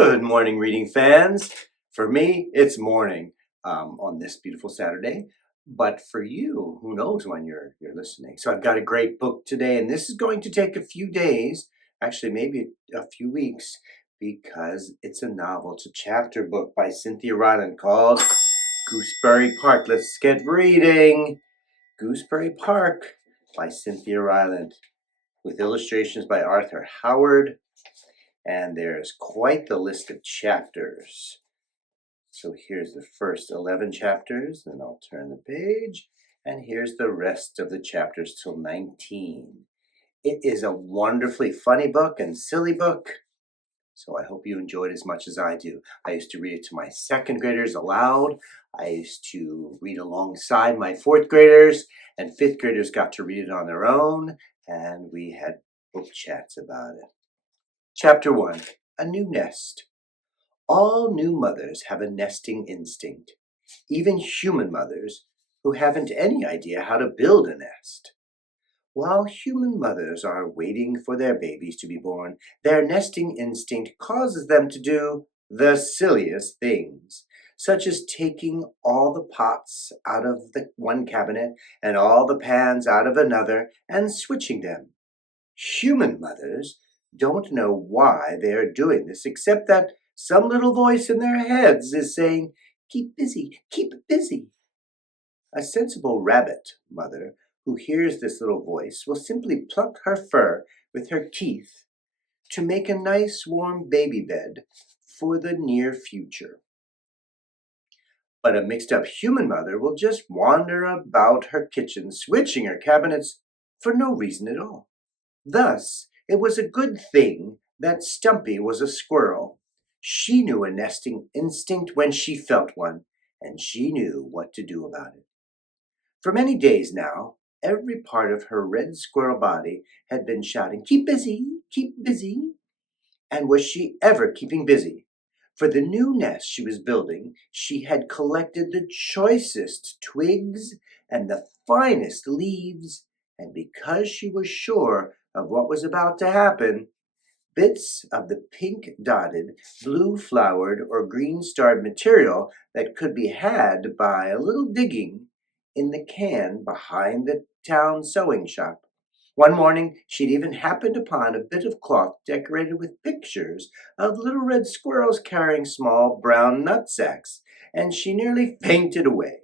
Good morning, reading fans. For me, it's morning on this beautiful Saturday. But for you, who knows when you're listening? So I've got a great book today, and this is going to take a few days, actually maybe a few weeks, because it's a novel. It's a chapter book by Cynthia Rylant called Gooseberry Park. Let's get reading. Gooseberry Park by Cynthia Rylant, with illustrations by Arthur Howard. And there's quite the list of chapters. So here's the first 11 chapters, and I'll turn the page, and here's the rest of the chapters till 19. It is a wonderfully funny book and silly book, so I hope you enjoy it as much as I do. I used to read it to my second graders aloud. I used to read alongside my fourth graders, and fifth graders got to read it on their own, and we had book chats about it. Chapter 1, A New Nest. All new mothers have a nesting instinct, even human mothers who haven't any idea how to build a nest. While human mothers are waiting for their babies to be born, their nesting instinct causes them to do the silliest things, such as taking all the pots out of the one cabinet and all the pans out of another and switching them. Human mothers don't know why they are doing this, except that some little voice in their heads is saying, "Keep busy, keep busy." A sensible rabbit mother who hears this little voice will simply pluck her fur with her teeth to make a nice warm baby bed for the near future. But a mixed-up human mother will just wander about her kitchen, switching her cabinets for no reason at all. Thus, it was a good thing that Stumpy was a squirrel. She knew a nesting instinct when she felt one, and she knew what to do about it. For many days now, every part of her red squirrel body had been shouting, "Keep busy, keep busy." And was she ever keeping busy? For the new nest she was building, she had collected the choicest twigs and the finest leaves, and because she was sure of what was about to happen, bits of the pink-dotted, blue-flowered, or green-starred material that could be had by a little digging in the can behind the town sewing shop. One morning, she'd even happened upon a bit of cloth decorated with pictures of little red squirrels carrying small brown nut sacks, and she nearly fainted away.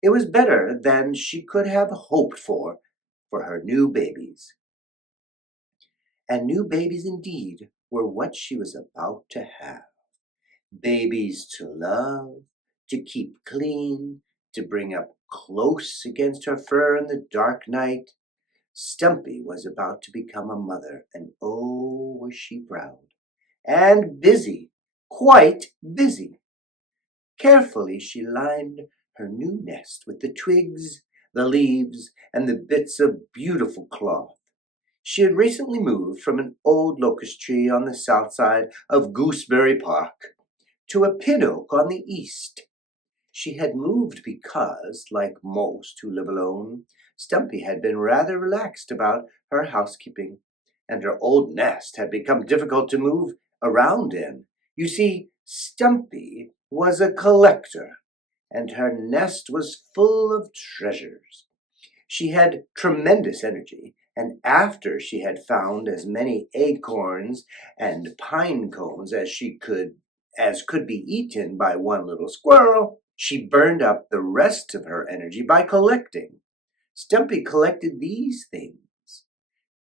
It was better than she could have hoped for her new babies. And new babies indeed were what she was about to have. Babies to love, to keep clean, to bring up close against her fur in the dark night. Stumpy was about to become a mother, and oh, was she proud. And busy, quite busy. Carefully she lined her new nest with the twigs, the leaves, and the bits of beautiful cloth. She had recently moved from an old locust tree on the south side of Gooseberry Park to a pin oak on the east. She had moved because, like most who live alone, Stumpy had been rather relaxed about her housekeeping, and her old nest had become difficult to move around in. You see, Stumpy was a collector, and her nest was full of treasures. She had tremendous energy, and after she had found as many acorns and pine cones as could be eaten by one little squirrel, she burned up the rest of her energy by collecting. Stumpy collected these things: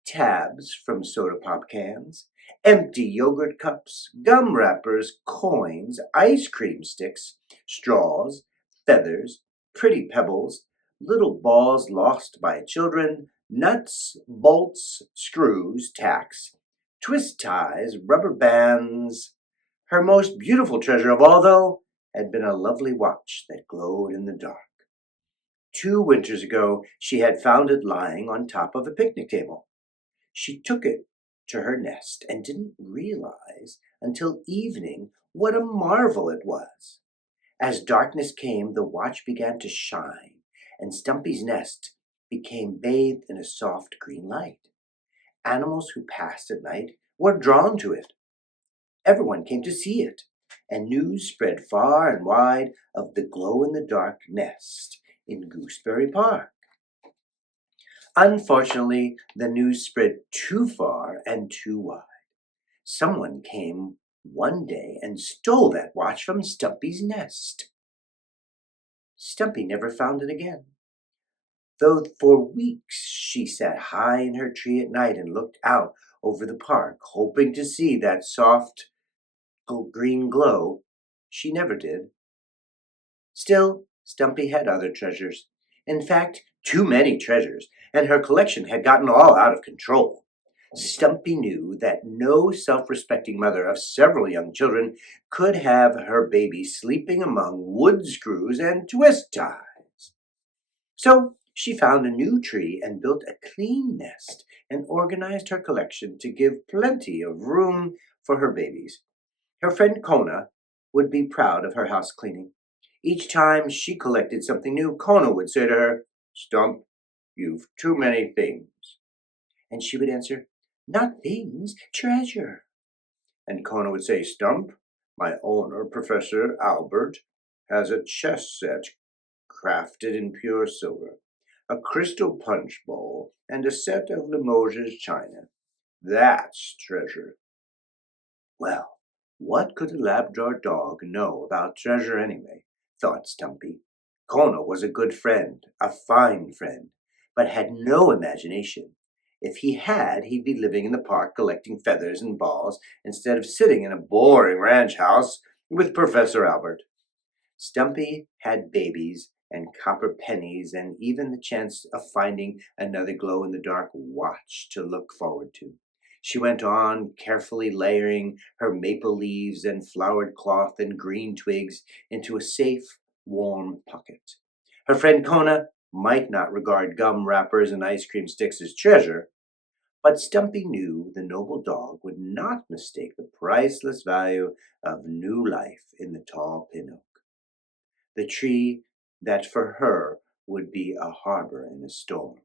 tabs from soda pop cans, empty yogurt cups, gum wrappers, coins, ice cream sticks, straws, feathers, pretty pebbles, little balls lost by children, nuts, bolts, screws, tacks, twist ties, rubber bands. Her most beautiful treasure of all, though, had been a lovely watch that glowed in the dark. 2 winters ago, she had found it lying on top of a picnic table. She took it to her nest and didn't realize until evening what a marvel it was. As darkness came, the watch began to shine, and Stumpy's nest became bathed in a soft green light. Animals who passed at night were drawn to it. Everyone came to see it, and news spread far and wide of the glow-in-the-dark nest in Gooseberry Park. Unfortunately, the news spread too far and too wide. Someone came one day and stole that watch from Stumpy's nest. Stumpy never found it again, though for weeks she sat high in her tree at night and looked out over the park, hoping to see that soft green glow. She never did. Still, Stumpy had other treasures. In fact, too many treasures, and her collection had gotten all out of control. Stumpy knew that no self-respecting mother of several young children could have her baby sleeping among wood screws and twist ties. So she found a new tree and built a clean nest and organized her collection to give plenty of room for her babies. Her friend Kona would be proud of her house cleaning. Each time she collected something new, Kona would say to her, "Stump, you've too many things." And she would answer, "Not things, treasure." And Kona would say, "Stump, my owner, Professor Albert, has a chess set crafted in pure silver, a crystal punch bowl, and a set of Limoges china. That's treasure." Well, what could a Labrador dog know about treasure anyway? Thought Stumpy. Kona was a good friend, a fine friend, but had no imagination. If he had, he'd be living in the park collecting feathers and balls instead of sitting in a boring ranch house with Professor Albert. Stumpy had babies and copper pennies and even the chance of finding another glow-in-the-dark watch to look forward to. She went on, carefully layering her maple leaves and flowered cloth and green twigs into a safe, warm pocket. Her friend Kona might not regard gum wrappers and ice cream sticks as treasure, but Stumpy knew the noble dog would not mistake the priceless value of new life in the tall pin oak, the tree that for her would be a harbor in a storm,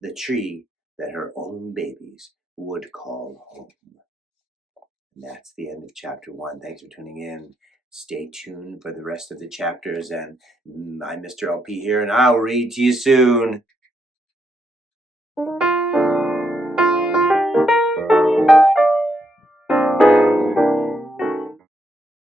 the tree that her own babies would call home. And that's the end of chapter 1. Thanks for tuning in. Stay tuned for the rest of the chapters. And I'm Mr. LP here, and I'll read to you soon.